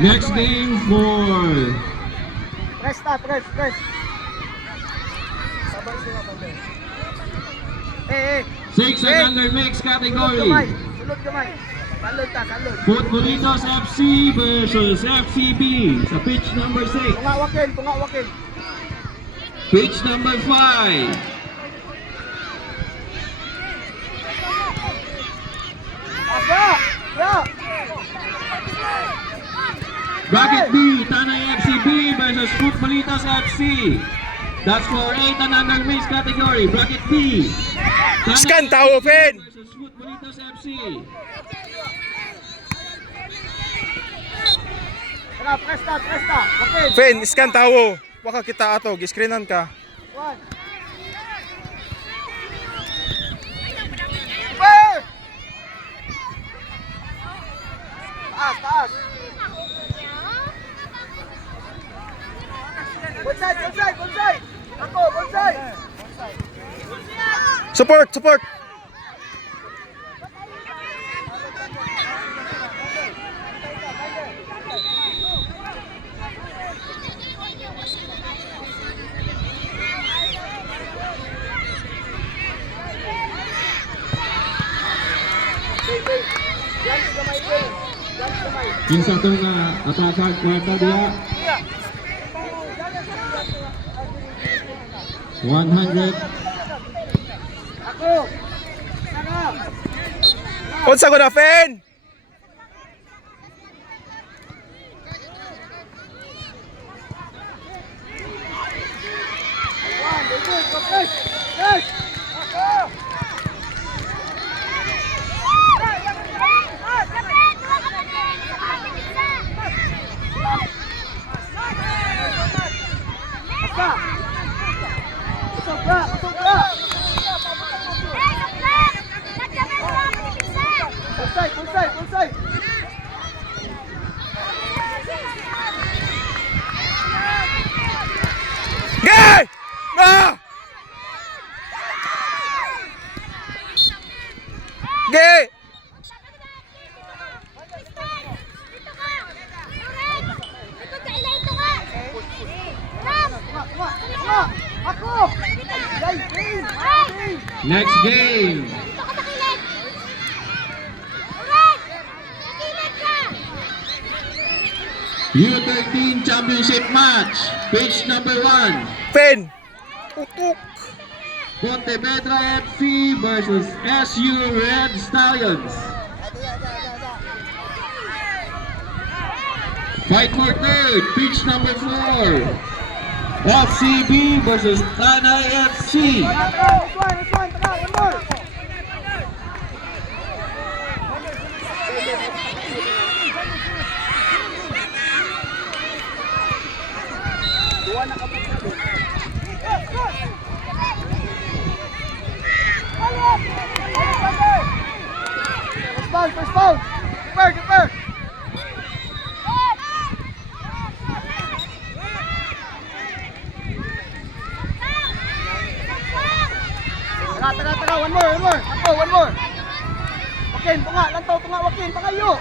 Next game for Press. Sabay sila ba? 6 and under mix category. Sulod kamay. Salud. Futbolitos FC versus FCB sa pitch number 6. Tunga wakil. Pitch number 5. Bracket B, Tanay FCB versus Futbolitos FC. That's for 8 and under mix category. Bracket B. Scan tawo, Fen. Versus Futbolitos FC. Presta. Wakil. Fen, scan tawo. Waka kita ato, giscreenan ka. 1. Taas. Bonsai. Ako, bonsai. Support. Kinsa itong atakan kwarta dia. 100. Ako. Unsa ko na, Fen? Bonsai. Gay! Ah! Gay! Ako. Next game. U13 Championship match. Pitch number 1. Fen! Utuk! Pontevedra FC versus SU Red Stallions. Fight for third. Pitch number 4. FCB versus Tanay FC. One more. First foul. Keeper. Tara. One more. Ako, one more. Wakin, tunga, wakin, pangayo.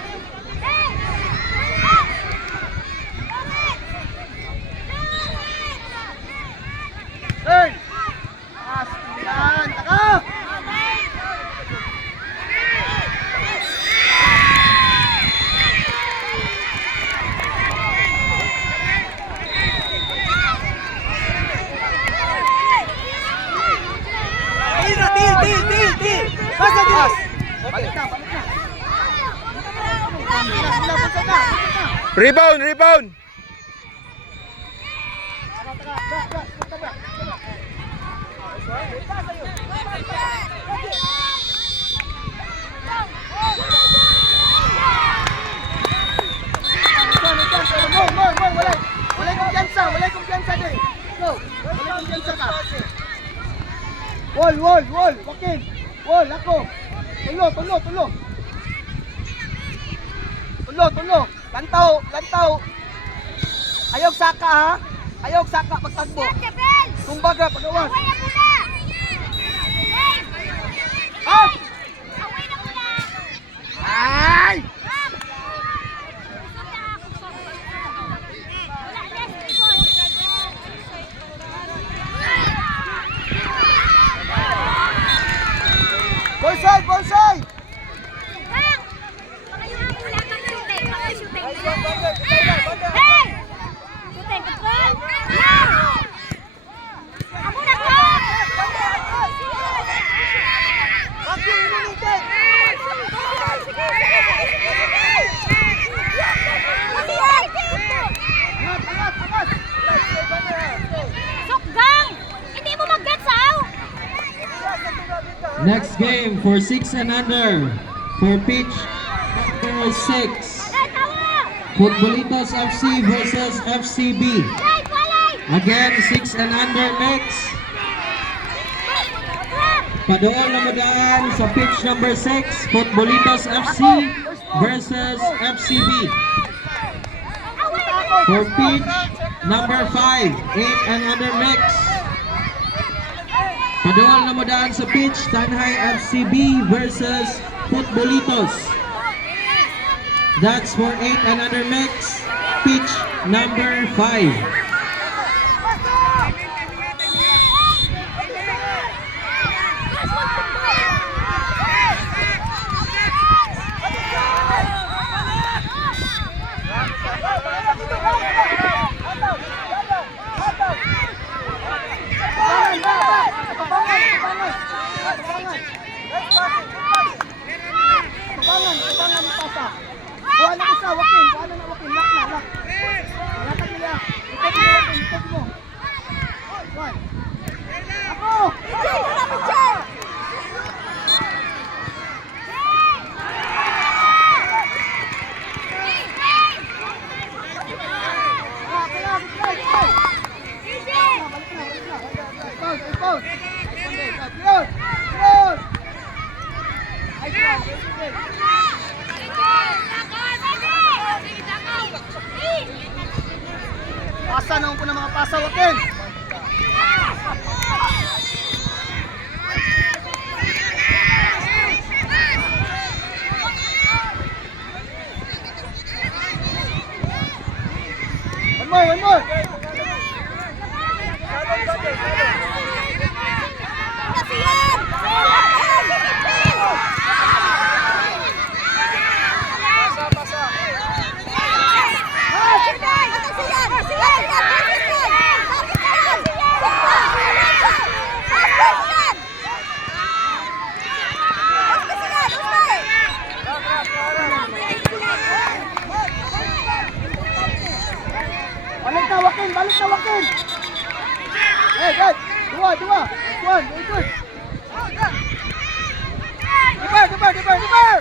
Turn. Yan, taka. Til. Basta Dimas. Balik na. Rebound! Walay kumpiyansa din. Go. Walay kumpiyansa ka. Wall. Wakin. Wall, ako. Tulo. Lantaw. Ayog saka ha. Ayog saka pagtagbo. Kumbaga pagawas. Up! Ay! Next game for 6 and under. For pitch number 6. Futbolitos FC versus FCB. Again, 6 and under mix. Padool na madaan sa pitch number 6. Futbolitos FC versus FCB. For pitch number 5. 8 and under mix. Padool na madaan sa pitch. Tanhay FCB versus Futbolitos. That's for 8 and under mix. Pitch number 5. Kuha na isa, Joaquin. Kuha na Joaquin. Lock na, lock. Latag nila. Ikot mo, Joaquin. Ikot mo. One. Ako! Pasa naman po ng mga pasa, Joaquin. One more. Balik na, Joaquin. Hey, good. Dua. One, very good. Keeper.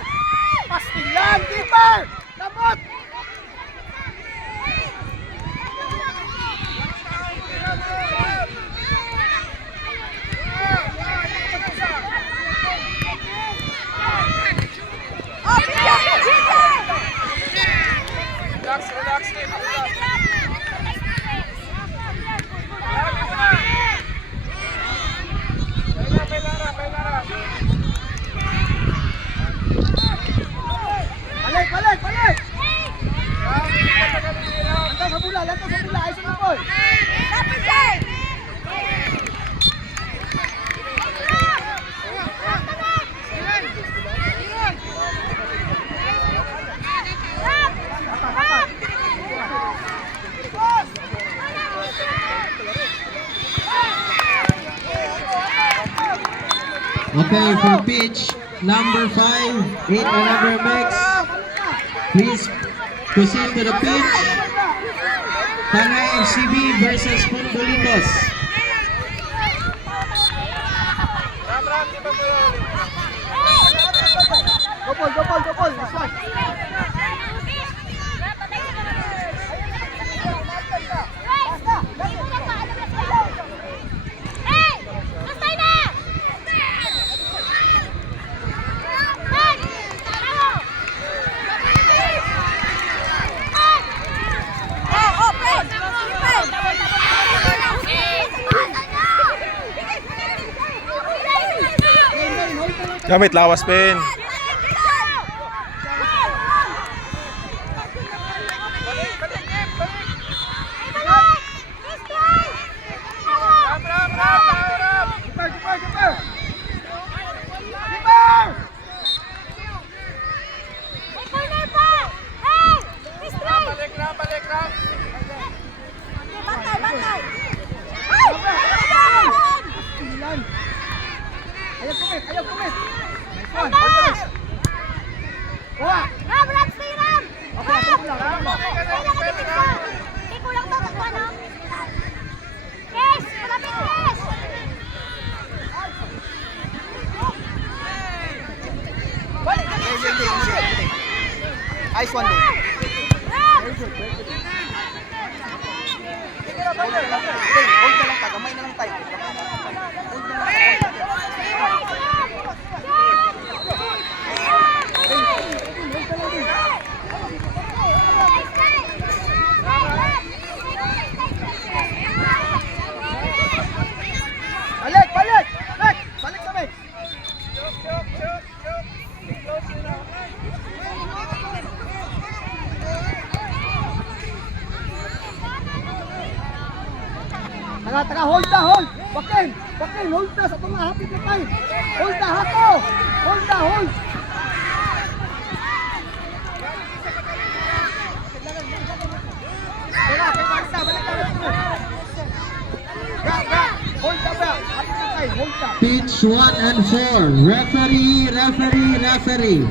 Pastilan, keeper. Lamot. Relax. Balik! Lantaw sa bola, ayos ang ball. Okay, for pitch number 5, 8 and under mix. Please proceed to the pitch. Tanay FCB versus Futbolitos. Go ball. This one. Gamit lawas pen. Ayaw kumit. Nice one. Last one. Very good. Hold na lang. Okay, hold na lang ta. Gamay na lang tayo. Hold na lang. Balik! Balik! Balik! Balik kami! Taga, hold na, hold! Wakin! Wakin, hold na sa mga hapit na tayo! Hold na, hako! Hold na, hold! Wala, kay Marisa, balik na, balik na! Bra! Hold na, bra! Hapit na tayo, hold na! Pitch 1 and 4. Referee, referee, referee.